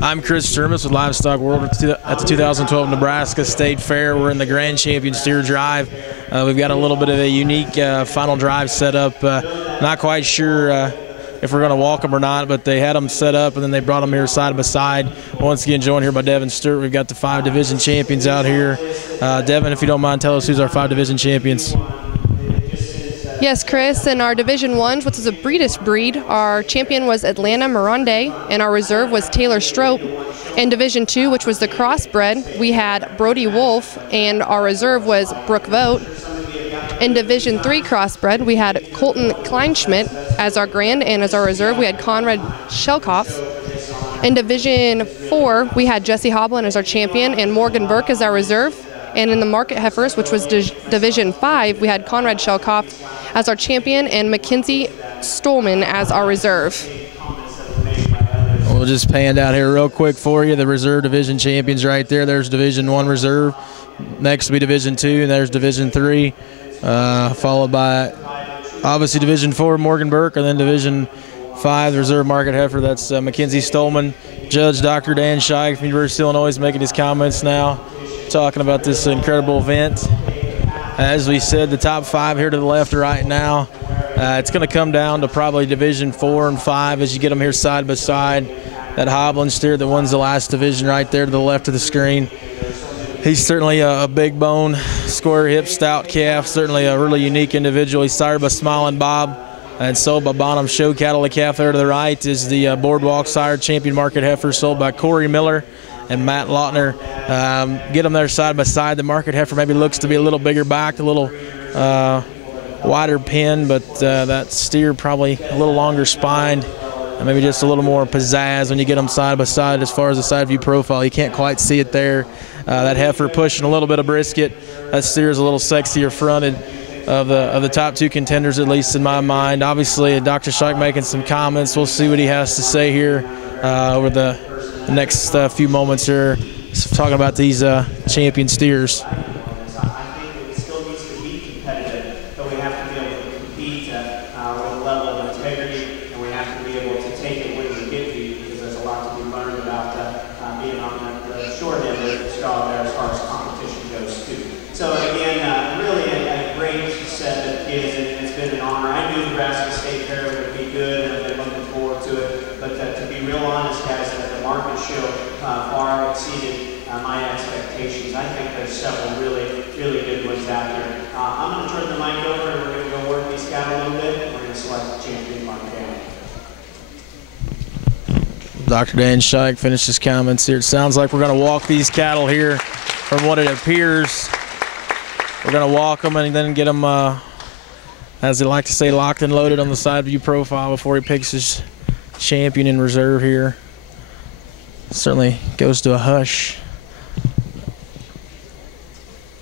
I'm Chris Termis with Livestock World at the 2012 Nebraska State Fair. We're in the Grand Champion Steer Drive. We've got a little bit of a unique final drive set up. Not quite sure if we're going to walk them or not, but they had them set up and then they brought them here side by side. Once again, joined here by Devin Stewart. We've got the 5 division champions out here. Devin, if you don't mind, tell us who's our 5 division champions. Yes, Chris, in our Division 1, which is a Breedist breed, our champion was Atlanta Mirande, and our reserve was Taylor Strope. In Division 2, which was the crossbred, we had Brody Wolf, and our reserve was Brooke Vogt. In Division 3 crossbred, we had Colton Kleinschmidt as our grand, and as our reserve, we had Conrad Shelkoff. In Division 4, we had Jesse Hoblin as our champion, and Morgan Burke as our reserve. And in the market heifers, which was Division 5, we had Conrad Shelkoff as our champion and Mackenzie Stolman as our reserve. We'll just pan out here real quick for you. The reserve division champions right there. There's Division 1 reserve. Next will be Division 2, and there's Division 3, followed by obviously Division 4, Morgan Burke, and then Division 5, the reserve market heifer. That's Mackenzie Stolman. Judge Dr. Dan Scheich from University of Illinois is making his comments now, talking about this incredible event. As we said, the top 5 here to the left right now. It's going to come down to probably Division 4 and 5 as you get them here side by side. That Hoblin steer that wins the last division right there to the left of the screen. He's certainly a big bone, square hip, stout calf, certainly a really unique individual. He's sired by Smiling Bob and sold by Bonham Show Cattle. The calf there to the right is the Boardwalk sired champion market heifer sold by Corey Miller and Matt Lautner. Get them there side by side. The market heifer maybe looks to be a little bigger back, a little wider pin, but that steer probably a little longer spined and maybe just a little more pizzazz when you get them side by side. As far as the side view profile, you can't quite see it there. That heifer pushing a little bit of brisket. That steer is a little sexier fronted of the top 2 contenders, at least in my mind. Obviously, Dr. Scheich making some comments. We'll see what he has to say here over the next few moments here, talking about these champion steers. I think it still needs to be competitive, but we have to be able to compete with a level of integrity, and we have to be able to take it when we get beat, because there's a lot to be learned about being on the short end of the straw there as far as competition goes too. So again, really a great set of kids, and it's been an honor. I knew Nebraska State Fair would be good, and I've been looking forward to it, but to be real honest, guys, the market show far exceeded my expectations. I think there's several really good ones out here. I'm going to turn the mic over and we're going to go work these cattle a little bit, and we're going to select the champion market down. Dr. Dan Scheich finished his comments here. It sounds like we're going to walk these cattle here from what it appears. We're going to walk them and then get them, as they like to say, locked and loaded on the side view profile before he picks his champion in reserve here. Certainly goes to a hush.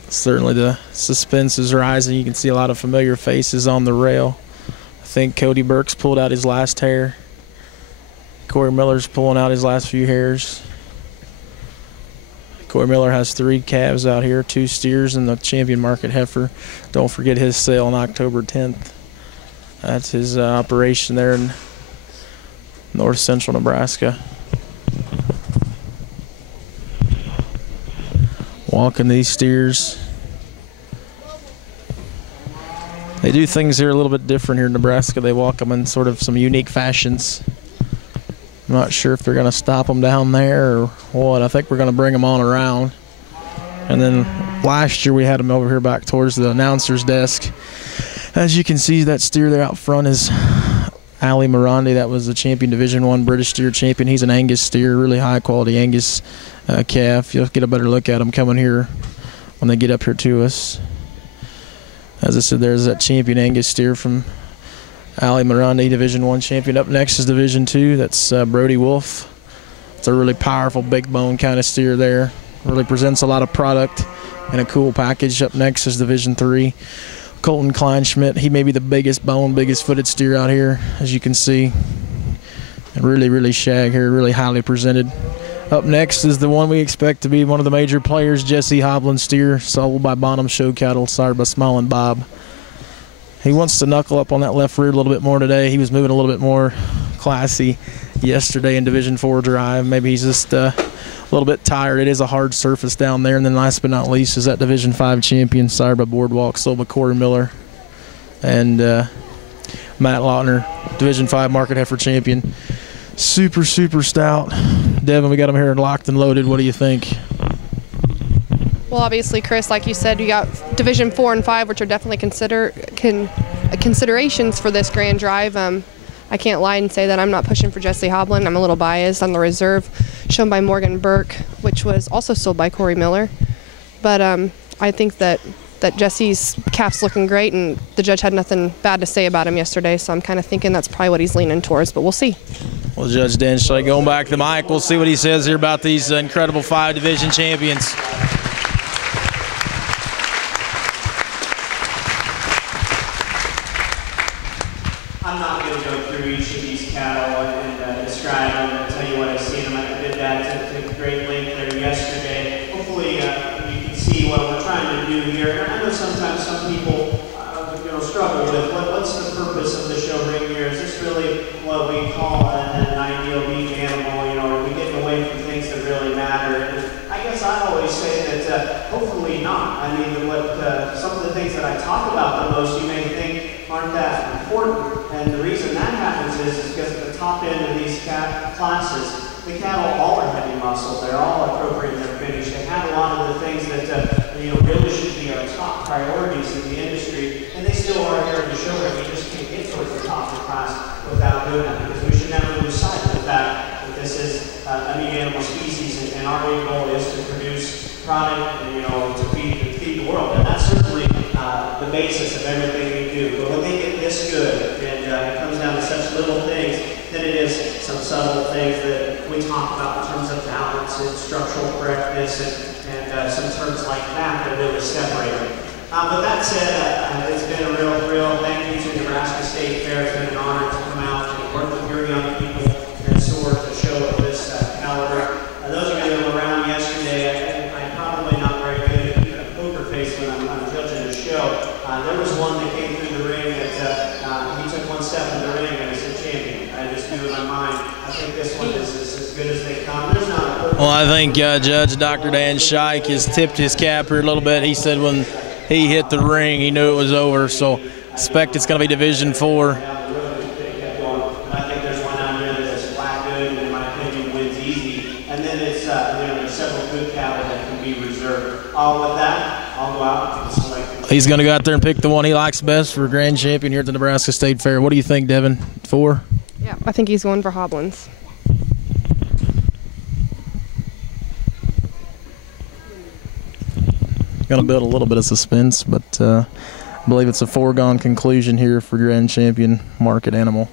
Certainly the suspense is rising. You can see a lot of familiar faces on the rail. I think Cody Burke's pulled out his last hair. Corey Miller's pulling out his last few hairs. Corey Miller has 3 calves out here, 2 steers and the champion market heifer. Don't forget his sale on October 10th. That's his operation there in north central Nebraska. Walking these steers. They do things here a little bit different here in Nebraska. They walk them in sort of some unique fashions. I'm not sure if they're going to stop them down there or what. I think we're going to bring them on around. And then last year we had them over here back towards the announcer's desk. As you can see, that steer there out front is Ali Mirande. That was the champion, Division 1 British steer champion. He's an Angus steer, really high quality Angus calf. You'll get a better look at him coming here when they get up here to us. As I said, there's that champion Angus steer from Ali Mirande, Division 1 champion. Up next is Division 2. That's Brody Wolf. It's a really powerful, big bone kind of steer there. Really presents a lot of product in a cool package. Up next is Division 3. Colton Kleinschmidt. He may be the biggest bone, biggest footed steer out here, as you can see. And really shag here, really highly presented. Up next is the one we expect to be one of the major players, Jesse Hoblin steer, sold by Bonham Show Cattle, sired by Smiling Bob. He wants to knuckle up on that left rear a little bit more today. He was moving a little bit more classy yesterday in Division 4 drive. Maybe he's just a little bit tired. It is a hard surface down there. And then last but not least is that Division 5 champion, sired by Boardwalk, sold by Corey Miller. And Matt Lautner, Division 5 market heifer champion. Super, super stout. Devin, we got him here locked and loaded. What do you think? Well, obviously, Chris, like you said, you got Division 4 and 5, which are definitely considerations for this grand drive. I can't lie and say that I'm not pushing for Jesse Hoblin. I'm a little biased on the reserve shown by Morgan Burke, which was also sold by Corey Miller. But I think that Jesse's calf's looking great, and the judge had nothing bad to say about him yesterday, so I'm kind of thinking that's probably what he's leaning towards, but we'll see. Well, Judge Densley, going back to the mic, we'll see what he says here about these incredible 5 division champions. I'm not going to go through each of these cattle and describe them and tell you what I've seen them. I did that to great length there yesterday. Hopefully you can see what we're trying to do here. And I know sometimes some people struggle with what's the purpose of the show ring here. Is this really what we call an ideal beef animal? Are we getting away from things that really matter? And I guess I always say that hopefully not. I mean, some of the things that I talk about the most you may think aren't that important. And the reason that happens is because at the top end of these classes, the cattle all are heavy muscle. They're all appropriate in their finish. They have a lot of the things that really should be our top priorities in the industry, and they still are here in the show ring. You just can't get towards the top of the class without doing that, because we should never lose sight of the fact that this is a meat animal species, and our main goal is to produce product and to feed the world, and that's certainly the basis of everything we do. But when they get this good, and it comes down to such little things, then it is some subtle things that we talk about in terms of balance and structural correctness and some terms like that really separate them. But that said, it's been a real thank you to Nebraska State Fair. It's been an honor to come out and work with your young people and sort to show this caliber. Those of you that were around yesterday, I'm probably not very good at keeping a poker face when I'm judging a show. There was one that came through the ring that he took one step in the ring and I said, champion. I just knew in my mind, I think this one is as good as they come. There's not a well, I think Judge Dr. Dan Scheich has tipped his cap here a little bit. He said when he hit the ring, he knew it was over. So expect it's going to be Division 4. I think there's one down there that's flat good, and in my opinion, wins easy. And then it's there's several good cattle that can be reserved. All with that, I'll go out and select. He's going to go out there and pick the one he likes best for grand champion here at the Nebraska State Fair. What do you think, Devin? 4? Yeah, I think he's going for Hoblins. Going to build a little bit of suspense, but I believe it's a foregone conclusion here for grand champion market animal.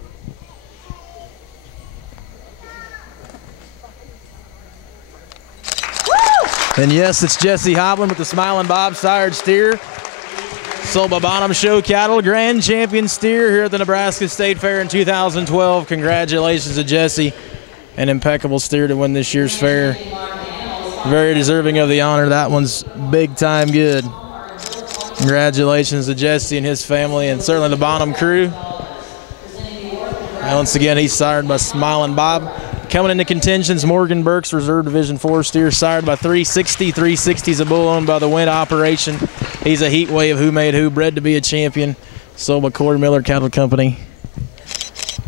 And yes, it's Jesse Hoblin with the Smiling Bob sired steer. Sold by Bonham Show Cattle, grand champion steer here at the Nebraska State Fair in 2012. Congratulations to Jesse. An impeccable steer to win this year's fair. Very deserving of the honor. That one's big time good. Congratulations to Jesse and his family, and certainly the Bonham crew. And once again, he's sired by Smiling Bob. Coming into contentions, Morgan Burke's Reserve Division 4 steer, sired by 360. 360 is a bull owned by the Wind Operation. He's a heat wave who made who, bred to be a champion. Sold by Corey Miller Cattle Company.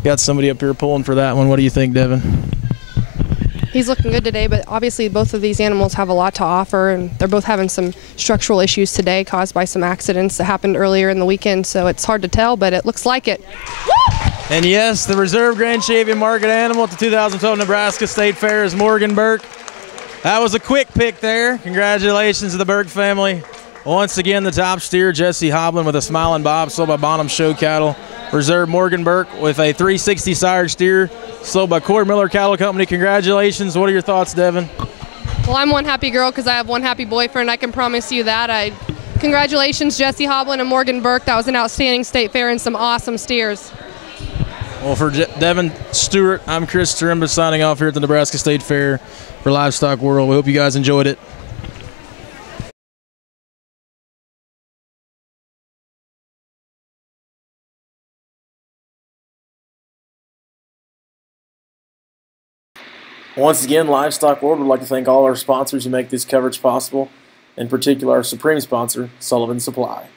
Got somebody up here pulling for that one. What do you think, Devin? He's looking good today, but obviously both of these animals have a lot to offer, and they're both having some structural issues today caused by some accidents that happened earlier in the weekend, so it's hard to tell, but it looks like it. And yes, the Reserve Grand Champion market animal at the 2012 Nebraska State Fair is Morgan Burke. That was a quick pick there. Congratulations to the Burke family. Once again, the top steer, Jesse Hoblin with a Smiling Bob, sold by Bonham Show Cattle. Reserve Morgan Burke with a 360 sired steer, sold by Corey Miller Cattle Company. Congratulations. What are your thoughts, Devin? Well, I'm one happy girl because I have one happy boyfriend. I can promise you that. Congratulations, Jesse Hoblin and Morgan Burke. That was an outstanding state fair and some awesome steers. Well, for Devin Stewart, I'm Chris Tarimba signing off here at the Nebraska State Fair for Livestock World. We hope you guys enjoyed it. Once again, Livestock World would like to thank all our sponsors who make this coverage possible, in particular our supreme sponsor, Sullivan Supply.